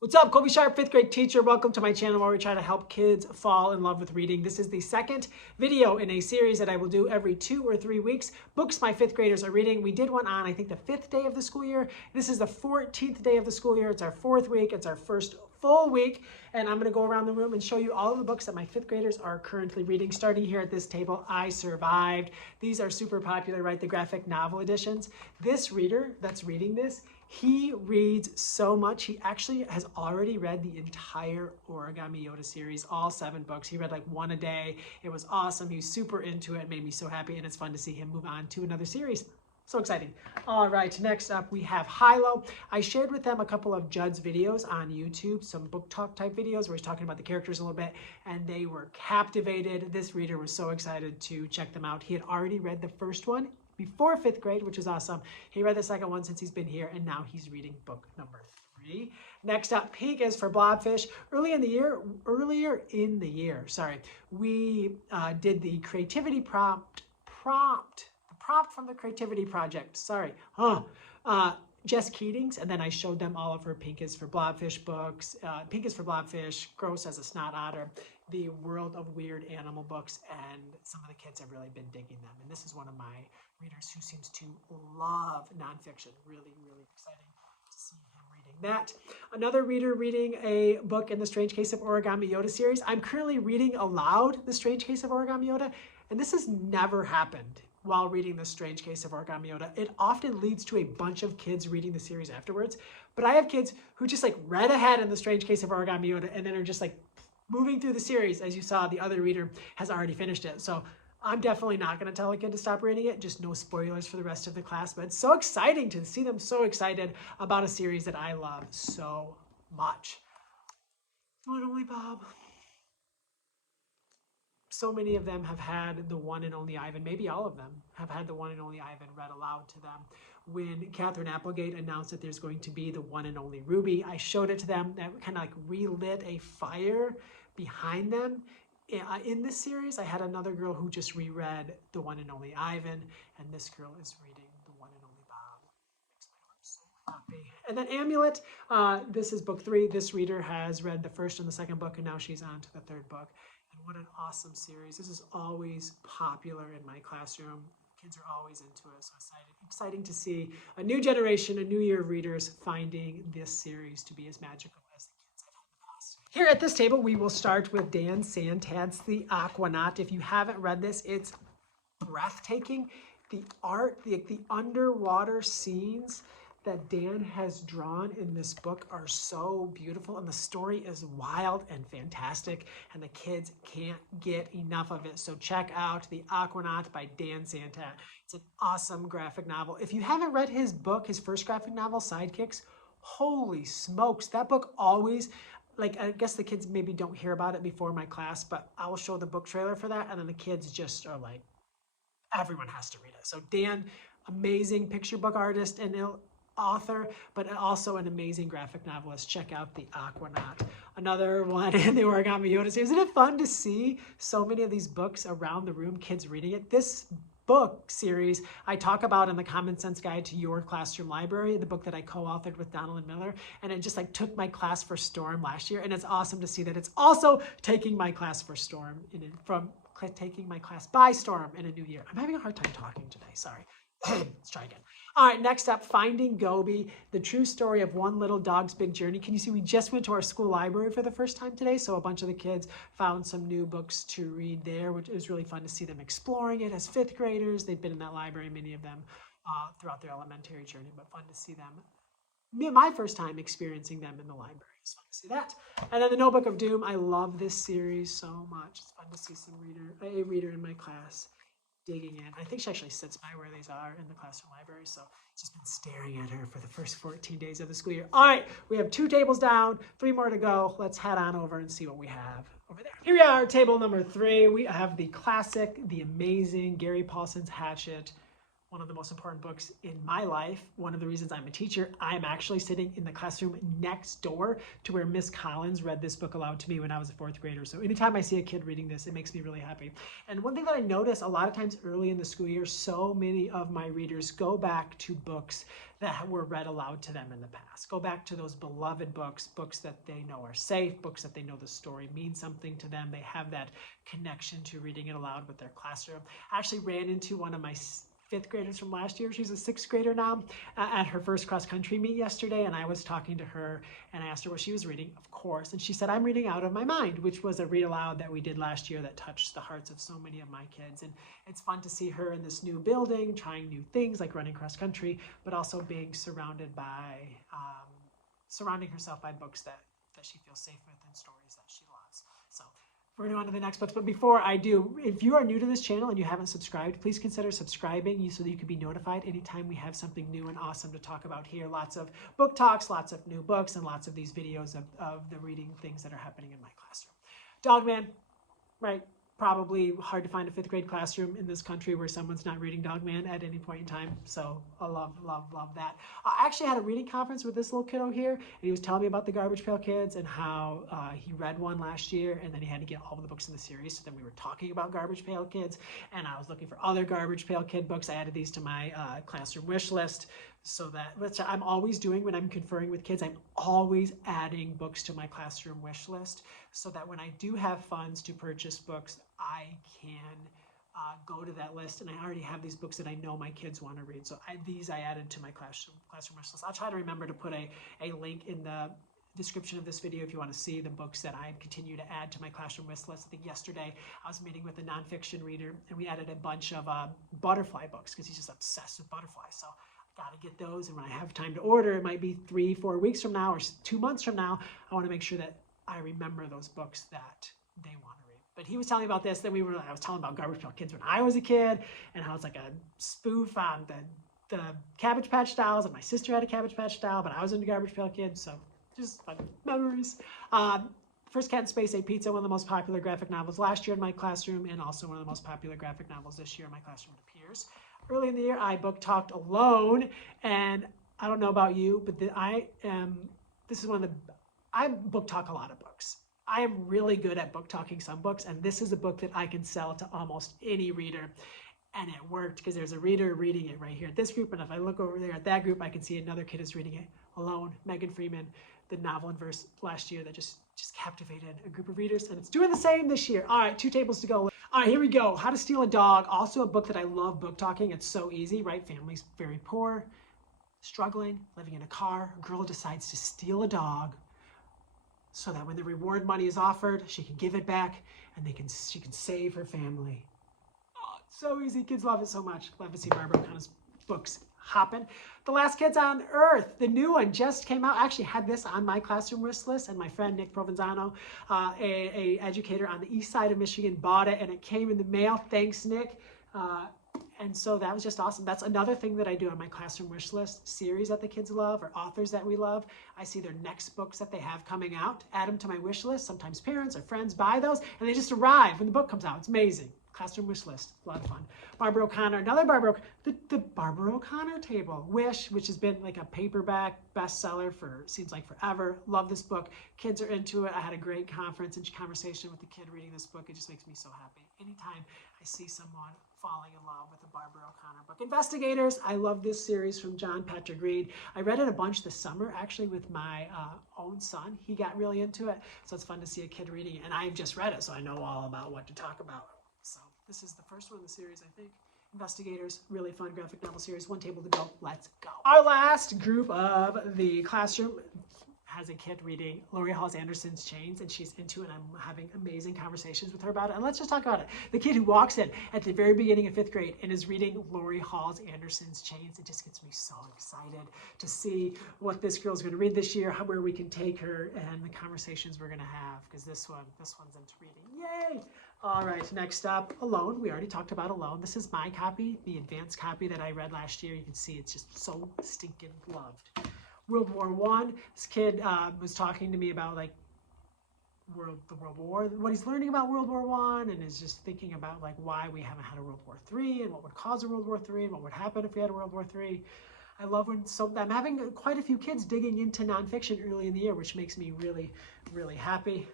What's up, Colby Sharp, fifth grade teacher. Welcome to my channel where we try to help kids fall in love with reading. This is the second video in a series that I will do every 2 or 3 weeks. Books my fifth graders are reading. We did one on, I think, the 5th day of the school year. This is the 14th day of the school year. It's our 4th week. It's our first full week. And I'm going to go around the room and show you all of the books that my fifth graders are currently reading. Starting here at this table, I Survived. These are super popular, right? The graphic novel editions. This reader that's reading this, he reads so much. He actually has already read the entire Origami Yoda series, all 7 books. He read like 1 a day. It was awesome. He was super into it. It made me so happy, and it's fun to see him move on to another series. So exciting. All right, next up we have Hilo. I shared with them a couple of Judd's videos on YouTube, some book talk type videos where he's talking about the characters a little bit, and they were captivated. This reader was so excited to check them out. He had already read the first one before 5th grade, which is awesome. He read the second one since he's been here, and now he's reading book number 3. Next up, Pink is for Blobfish. Earlier in the year, we did the creativity prompt from the creativity project. Jess Keating's, and then I showed them all of her Pink is for Blobfish books. Pink is for Blobfish, Gross as a Snot Otter, the World of Weird Animal books, and some of the kids have really been digging them. And this is one of my readers who seems to love nonfiction. Really, really exciting to see him reading that. Another reader reading a book in the Strange Case of Origami Yoda series. I'm currently reading aloud The Strange Case of Origami Yoda, and this has never happened while reading The Strange Case of Origami Yoda. It often leads to a bunch of kids reading the series afterwards, but I have kids who just like read ahead in The Strange Case of Origami Yoda and then are just like moving through the series. As you saw, the other reader has already finished it. So I'm definitely not going to tell a kid to stop reading it, just no spoilers for the rest of the class, but it's so exciting to see them so excited about a series that I love so much. Not only Bob. So many of them have had the one and only Ivan, maybe all of them have had the one and only Ivan read aloud to them. When Catherine Applegate announced that there's going to be the one and only Ruby, I showed it to them. That kind of like relit a fire behind them. In this series, I had another girl who just reread the one and only Ivan, and this girl is reading the one and only Bob. Makes my heart so happy. And then Amulet, this is book 3. This reader has read the first and the second book, and now she's on to the 3rd book. And what an awesome series. This is always popular in my classroom. Kids are always into it, so exciting to see a new generation, a new year of readers finding this series to be as magical as the kids have had in the past. Here at this table, we will start with Dan Santad's The Aquanaut. If you haven't read this, it's breathtaking. The art, the underwater scenes that Dan has drawn in this book are so beautiful, and the story is wild and fantastic, and the kids can't get enough of it. So check out The Aquanaut by Dan Santad. It's an awesome graphic novel. If you haven't read his book, his first graphic novel, Sidekicks, holy smokes, that book always, like, I guess the kids maybe don't hear about it before my class, but I will show the book trailer for that, and then the kids just are like, everyone has to read it. So Dan, amazing picture book artist and author, but also an amazing graphic novelist. Check out The Aquanaut. Another one in the Origami Yoda series. Isn't it fun to see so many of these books around the room, kids reading it? This book series I talk about in the Commonsense Guide to Your Classroom Library, the book that I co-authored with Donald and Miller, and it just like took my class for Storm last year, and it's awesome to see that it's also taking my class for Storm taking my class by storm in a new year. I'm having a hard time talking today, sorry. Let's try again. All right, next up, Finding Gobi, the true story of one little dog's big journey. Can you see we just went to our school library for the first time today, so a bunch of the kids found some new books to read there, which is really fun to see them exploring it as 5th graders. They've been in that library, many of them, throughout their elementary journey, but fun to see them. My first time experiencing them in the library. It's fun to see that. And then The Notebook of Doom. I love this series so much. It's fun to see a reader in my class digging in. I think she actually sits by where these are in the classroom library, so just been staring at her for the first 14 days of the school year. All right, we have 2 tables down, 3 more to go. Let's head on over and see what we have over there. Here we are, table number 3. We have the classic, the amazing Gary Paulson's Hatchet, one of the most important books in my life. One of the reasons I'm a teacher, I'm actually sitting in the classroom next door to where Miss Collins read this book aloud to me when I was a 4th grader. So anytime I see a kid reading this, it makes me really happy. And one thing that I notice a lot of times early in the school year, so many of my readers go back to books that were read aloud to them in the past. Go back to those beloved books, books that they know are safe, books that they know the story means something to them. They have that connection to reading it aloud with their classroom. I actually ran into one of my 5th graders from last year. She's a 6th grader now, at her first cross country meet yesterday, and I was talking to her and I asked her what she was reading, of course, and she said, I'm reading Out of My Mind, which was a read aloud that we did last year that touched the hearts of so many of my kids. And it's fun to see her in this new building, trying new things like running cross country, but also being surrounding herself by books that she feels safe with and stories that she loves. So we're going to go on to the next books, but before I do, if you are new to this channel and you haven't subscribed, please consider subscribing so that you can be notified anytime we have something new and awesome to talk about here. Lots of book talks, lots of new books, and lots of these videos of the reading things that are happening in my classroom. Dogman, right? Probably hard to find a 5th grade classroom in this country where someone's not reading Dogman at any point in time. So I love that. I actually had a reading conference with this little kiddo here, and he was telling me about the Garbage Pail Kids and how he read one last year, and then he had to get all of the books in the series. So then we were talking about Garbage Pail Kids, and I was looking for other Garbage Pail Kid books. I added these to my classroom wish list. So that, which I'm always doing when I'm conferring with kids, I'm always adding books to my classroom wish list so that when I do have funds to purchase books, I can go to that list, and I already have these books that I know my kids want to read. So these I added to my classroom wish list. I'll try to remember to put a link in the description of this video if you want to see the books that I continue to add to my classroom wish list. I think yesterday I was meeting with a nonfiction reader, and we added a bunch of butterfly books because he's just obsessed with butterflies. So got to get those, and when I have time to order, it might be 3-4 weeks from now or 2 months from now, I want to make sure that I remember those books that they want to read. But he was telling me about this, then I was telling about Garbage Pail Kids when I was a kid, and how it's like a spoof on the Cabbage Patch Dolls, and my sister had a Cabbage Patch doll, but I was into Garbage Pail Kids, so just fun memories. First Cat in Space Ate Pizza, one of the most popular graphic novels last year in my classroom, and also one of the most popular graphic novels this year in my classroom, it appears. Early in the year, I book talked alone, and I don't know about you, but I book talk a lot of books. I am really good at book talking some books, and this is a book that I can sell to almost any reader, and it worked because there's a reader reading it right here at this group, and if I look over there at that group, I can see another kid is reading it alone. Megan Freeman, the novel in verse last year that just captivated a group of readers, and it's doing the same this year. All right, 2 tables to go. All right, here we go. How to Steal a Dog. Also a book that I love book talking. It's so easy, right? Family's very poor, struggling, living in a car. A girl decides to steal a dog so that when the reward money is offered, she can give it back, and she can save her family. Oh, it's so easy. Kids love it so much. Love to see Barbara O'Connor's books hopping. The Last Kids on Earth, the new one just came out. I actually had this on my classroom wish list, and my friend Nick Provenzano, a educator on the east side of Michigan, bought it, and it came in the mail. Thanks, Nick. And so that was just awesome. That's another thing that I do on my classroom wish list, series that the kids love or authors that we love. I see their next books that they have coming out, add them to my wish list. Sometimes parents or friends buy those, and they just arrive when the book comes out. It's amazing. Classroom wish list, a lot of fun. Barbara O'Connor, another Barbara, the Barbara O'Connor table, Wish, which has been like a paperback bestseller for, seems like forever. Love this book. Kids are into it. I had a great conference and conversation with the kid reading this book. It just makes me so happy. Anytime I see someone falling in love with a Barbara O'Connor book. Investigators, I love this series from John Patrick Reed. I read it a bunch this summer, actually with my own son. He got really into it, so it's fun to see a kid reading it. And I've just read it, so I know all about what to talk about. So this is the first one in the series, I think. Investigators, really fun graphic novel series. 1 table to go. Let's go. Our last group of the classroom has a kid reading Lori Halls Anderson's Chains, and she's into it, and I'm having amazing conversations with her about it. And let's just talk about it. The kid who walks in at the very beginning of 5th grade and is reading Lori Halls Anderson's Chains, it just gets me so excited to see what this girl's going to read this year, where we can take her, and the conversations we're going to have, because this one's into reading. Yay! All right, next up, Alone. We already talked about Alone. This is my copy, the advanced copy that I read last year. You can see it's just so stinking loved. World War I. This kid was talking to me about like the World War, what he's learning about World War I, and is just thinking about like why we haven't had a World War III and what would cause a World War III and what would happen if we had a World War III. I love when, so I'm having quite a few kids digging into nonfiction early in the year, which makes me really, really happy.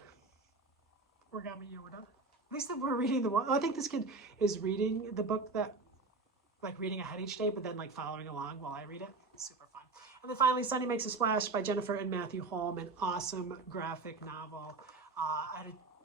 Origami Yoda. At least that we're reading the one. I think this kid is reading the book that, like reading ahead each day, but then like following along while I read it. It's super fun. And then finally, Sunny Makes a Splash by Jennifer and Matthew Holm, an awesome graphic novel.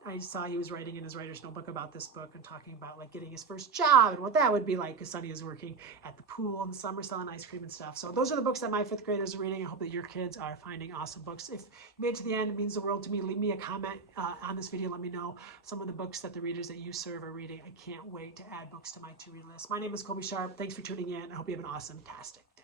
I saw he was writing in his writer's notebook about this book and talking about like getting his first job and what that would be like, because Sunny is working at the pool in the summer selling ice cream and stuff. So those are the books that my fifth graders are reading. I hope that your kids are finding awesome books. If you made it to the end, it means the world to me. Leave me a comment on this video. Let me know some of the books that the readers that you serve are reading. I can't wait to add books to my to-read list. My name is Colby Sharp. Thanks for tuning in. I hope you have an awesome-tastic day.